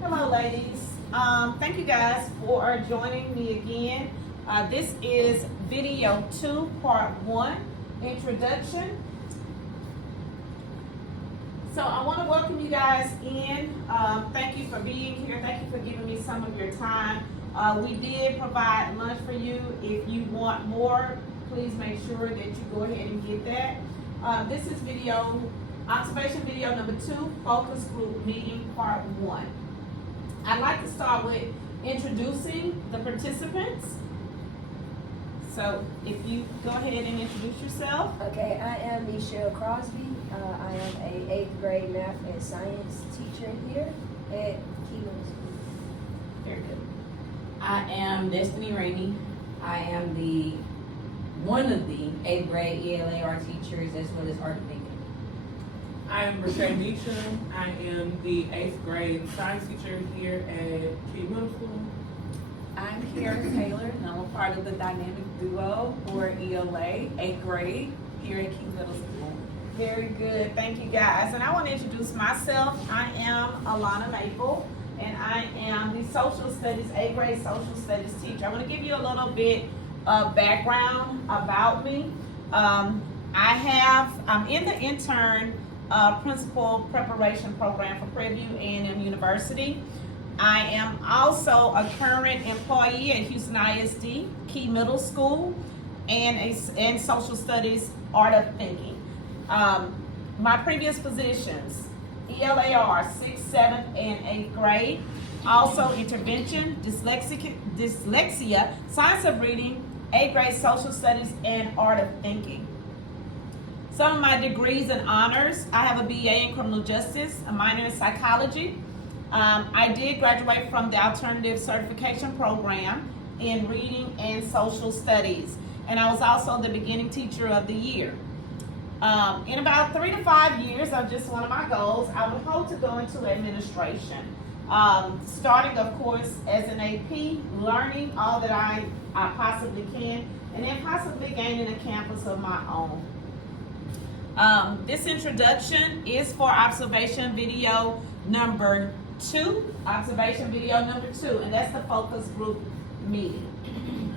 Hello, ladies. Thank you guys for joining me again. This is video 2, part 1, introduction. So I want to welcome you guys in. Thank you for being here. Thank you for giving me some of your time. We did provide lunch for you. If you want more, please make sure that you go ahead and get that. This is observation video number 2, focus group meeting part 1. I'd like to start with introducing the participants. So if you go ahead and introduce yourself. Okay, I am Michelle Crosby. I am a 8th grade math and science teacher here at Kilo School. Very good. I am Destiny Rainey. I am one of the 8th grade ELAR teachers as well as art and thinking. I am Rashay Nisha. I am the 8th grade science teacher here at Key Middle School. I'm Kiara Taylor, and I'm a part of the dynamic duo for ELA, 8th grade, here at Key Middle School. Very good. Thank you guys. And I want to introduce myself. I am Alana Maple, and I am the social studies, 8th grade social studies teacher. I want to give you a little bit of background about me. I'm in the intern principal preparation program for Prairie View A&M University. I am also a current employee at Houston ISD, Key Middle School, and social studies, art of thinking. My previous positions, ELAR, 6th, 7th, and 8th grade. Also intervention, dyslexia, science of reading, 8th grade social studies, and art of thinking. Some of my degrees and honors, I have a BA in criminal justice, a minor in psychology. I did graduate from the alternative certification program in reading and social studies. And I was also the beginning teacher of the year. In about 3 to 5 years, just one of my goals, I would hope to go into administration. Starting, of course, as an AP, learning all that I possibly can, and then possibly gaining a campus of my own. This introduction is for observation video number 2, and that's the focus group meeting.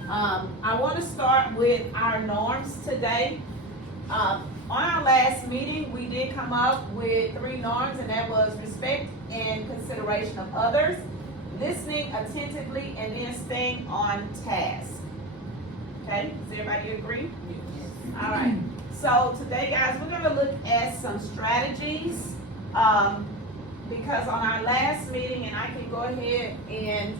I want to start with our norms today. On our last meeting, we did come up with 3 norms, and that was respect and consideration of others, listening attentively, and then staying on task. Okay, does everybody agree? Yes. All right. So today, guys, we're going to look at some strategies because on our last meeting, and I can go ahead and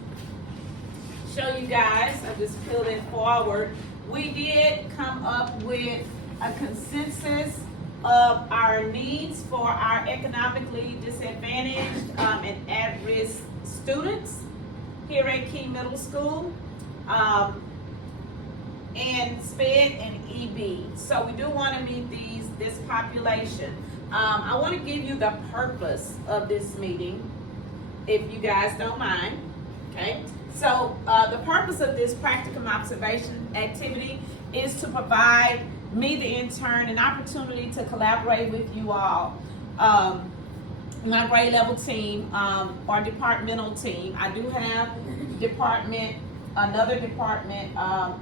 show you guys, I just pulled it forward, we did come up with a consensus of our needs for our economically disadvantaged and at-risk students here at Key Middle School. And SPED and EB. So we do want to meet this population. I want to give you the purpose of this meeting, if you guys don't mind. Okay. So the purpose of this practicum observation activity is to provide me, the intern, an opportunity to collaborate with you all. My grade level team, or departmental team. I do have another departmental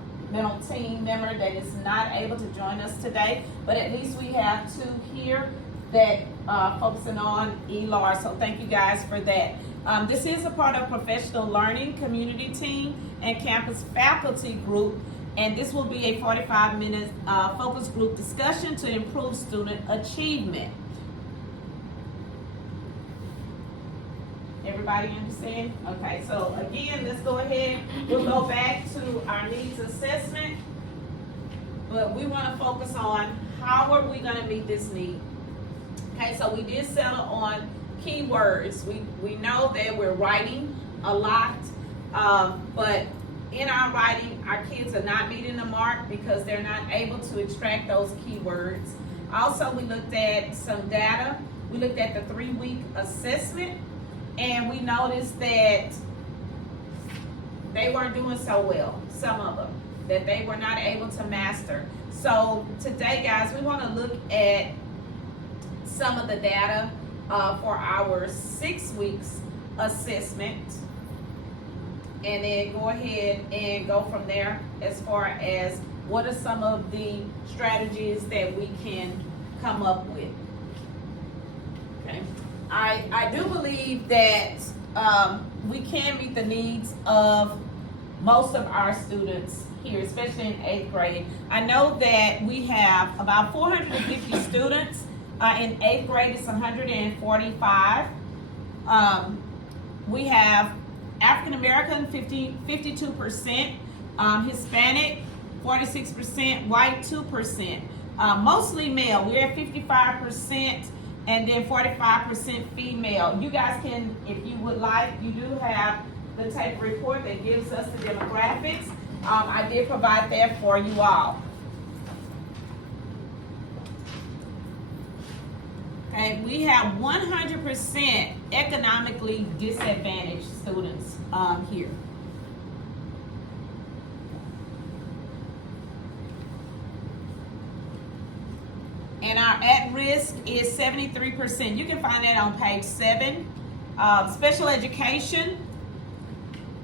team member that is not able to join us today, but at least we have 2 here that focusing on ELAR, so thank you guys for that. This is a part of professional learning, community team, and campus faculty group, and this will be a 45-minute focus group discussion to improve student achievement. Everybody understand? Okay, so again, let's go ahead. We'll go back to our needs assessment, but we want to focus on how are we going to meet this need. Okay, so we did settle on keywords. We know that we're writing a lot, but in our writing, our kids are not meeting the mark because they're not able to extract those keywords. Also, we looked at some data. We looked at the 3-week assessment, and we noticed that they weren't doing so well, some of them, that they were not able to master. So today, guys, we want to look at some of the data for our 6 weeks assessment, and then go ahead and go from there as far as what are some of the strategies that we can come up with. Okay, I do believe that we can meet the needs of most of our students here, especially in 8th grade. I know that we have about 450 students. In 8th grade, it's 145. We have African American, 52%, Hispanic, 46%, white, 2%. Mostly male, we're at 55%, and then 45% female. You guys can, if you would like, you do have the type of report that gives us the demographics. I did provide that for you all. Okay, we have 100% economically disadvantaged students here. And our at-risk is 73%. You can find that on page 7. Special education,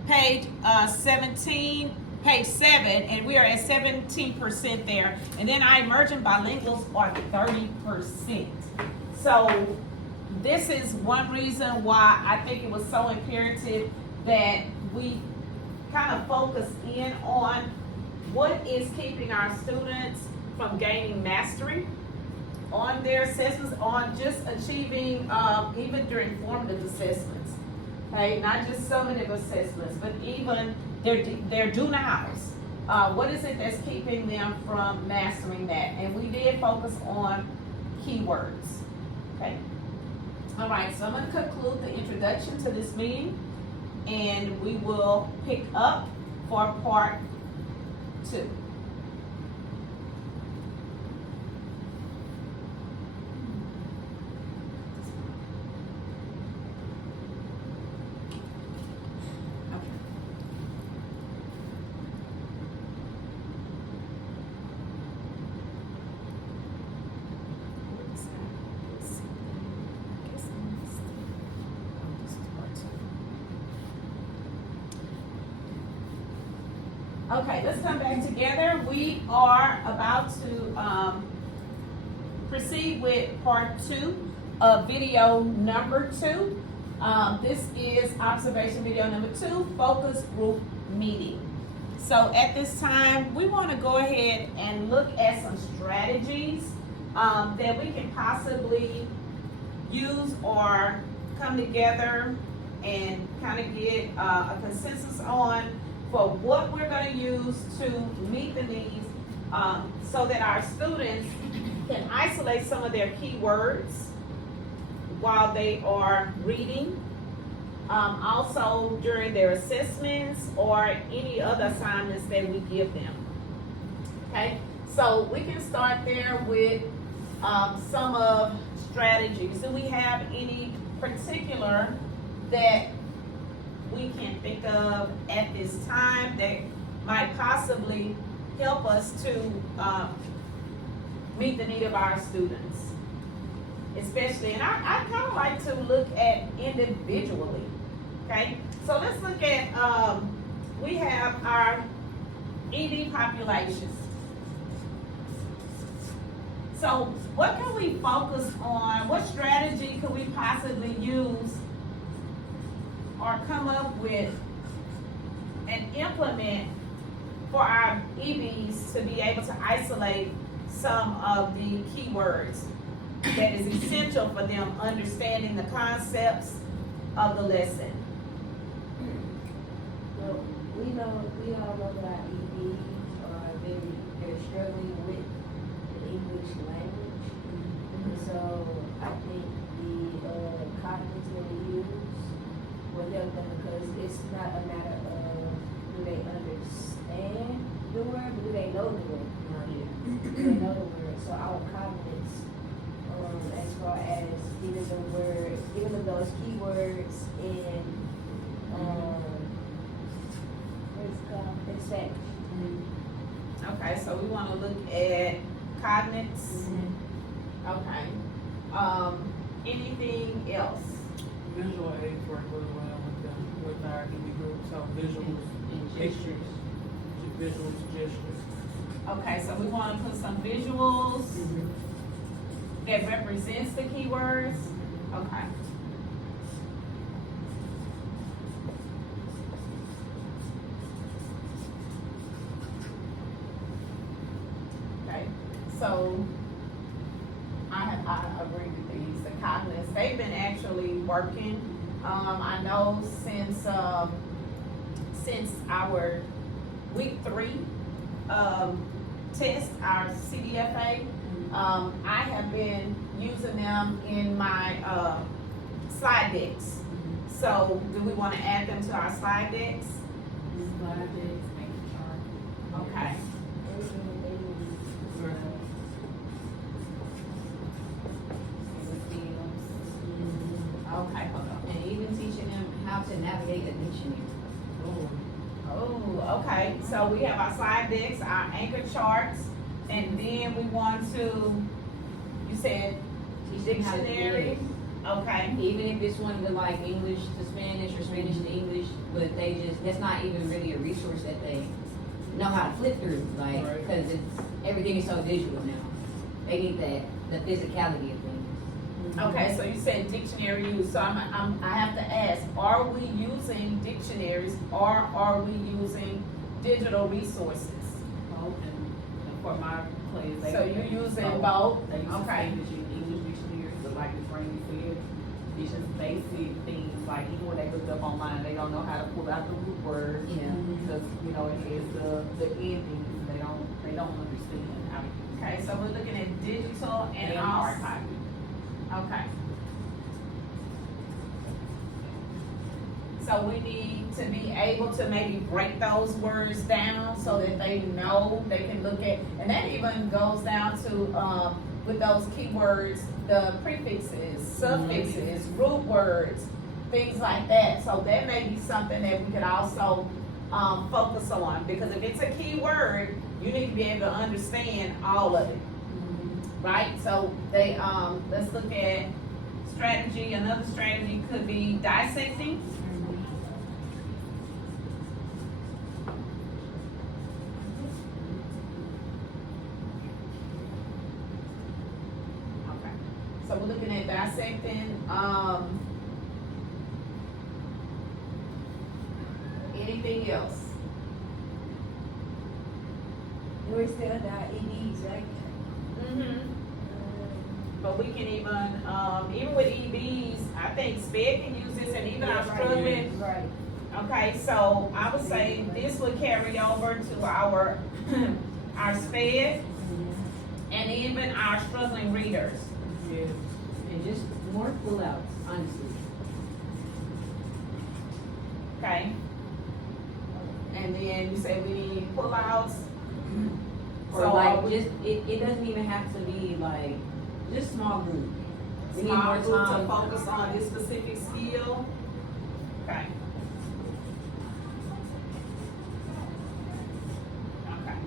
page 17, page 7, and we are at 17% there. And then our emerging bilinguals are 30%. So this is one reason why I think it was so imperative that we kind of focus in on what is keeping our students from gaining mastery on their assessments, on just achieving, even during formative assessments, okay, not just summative assessments, but even their juveniles. What is it that's keeping them from mastering that? And we did focus on keywords, okay? All right, so I'm gonna conclude the introduction to this meeting, and we will pick up for part 2. Okay, let's come back together. We are about to proceed with part 2 of video number 2. This is observation video number 2, focus group meeting. So at this time, we want to go ahead and look at some strategies that we can possibly use or come together and kind of get a consensus on for what we're going to use to meet the needs so that our students can isolate some of their keywords while they are reading, also during their assessments or any other assignments that we give them. Okay, so we can start there with some of strategies. Do we have any particular that we can think of at this time that might possibly help us to meet the need of our students? Especially, and I kind of like to look at individually, okay? So let's look at, we have our ED population. So what can we focus on? What strategy could we possibly use or come up with and implement for our EBs to be able to isolate some of the keywords that is essential for them understanding the concepts of the lesson? Well, we all know that our EBs are they're struggling with the English language. So I think the cognitive use will help them, because it's not a matter of do they understand the word, but do they know the word? Do they know the word? So our cognites, as far as giving them those keywords in what's it called? In Spanish. Okay, so we want to look at cognates. Okay. Anything else? Visual aids work really well with them, with our EB group, so visuals, And pictures, visuals, gestures. Okay, so we wanna put some visuals that represents the keywords. Okay. Okay, so I agree with these, the cognites, they've been actually working. I know since our week 3, test, our CDFA, I have been using them in my, slide decks. So, do we wanna add them to our slide decks? Okay. Okay, hold on. And even teaching them how to navigate the dictionary. Oh, okay, so we have our slide decks, our anchor charts, and then we want to, you said Teach them how to dictionary? read. Okay, Even if it's one with like English to Spanish or Spanish to English, but that's not even really a resource that they know how to flip through, like, Right. because everything is so visual now. They need the physicality of things. okay, so you said dictionary use, so I have to ask, are we using dictionaries or are we using digital resources? And for my class, they. So you're using both? They use Okay. English dictionaries, but like Ms. Rainey said, it's just basic things, like even when they look up online, they don't know how to pull out the root words. Yeah. Because, you know, it has the endings, they don't understand how to use it. Okay, so we're looking at digital and And also, hard copy. okay. So we need to be able to maybe break those words down so that they know, they can look at, and that even goes down to, with those keywords, the prefixes, suffixes, root words, things like that. So that may be something that we could also, focus on, because if it's a keyword, you need to be able to understand all of it. Right, so they, let's look at strategy. Another strategy could be dissecting. Okay, so we're looking at dissecting, anything else? We're still at our EDs, right? Mm-hmm. But we can even with EBs, I think SPED can use this, and even our struggling. Right. Okay, so I would say this would carry over to our, our SPED, and even our struggling readers. Yeah. And just more pullouts, honestly. Okay? And then you say we need pullouts. Or So like are we- just, it doesn't even have to be like, just small group. We need Small more group to time. focus on this specific skill. Okay. Okay.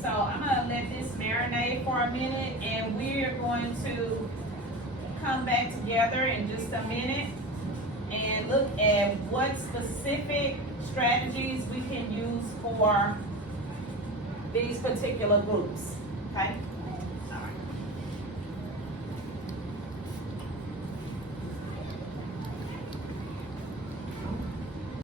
So I'm gonna let this marinate for a minute, and we're going to come back together in just a minute and look at what specific strategies we can use for these particular groups, okay?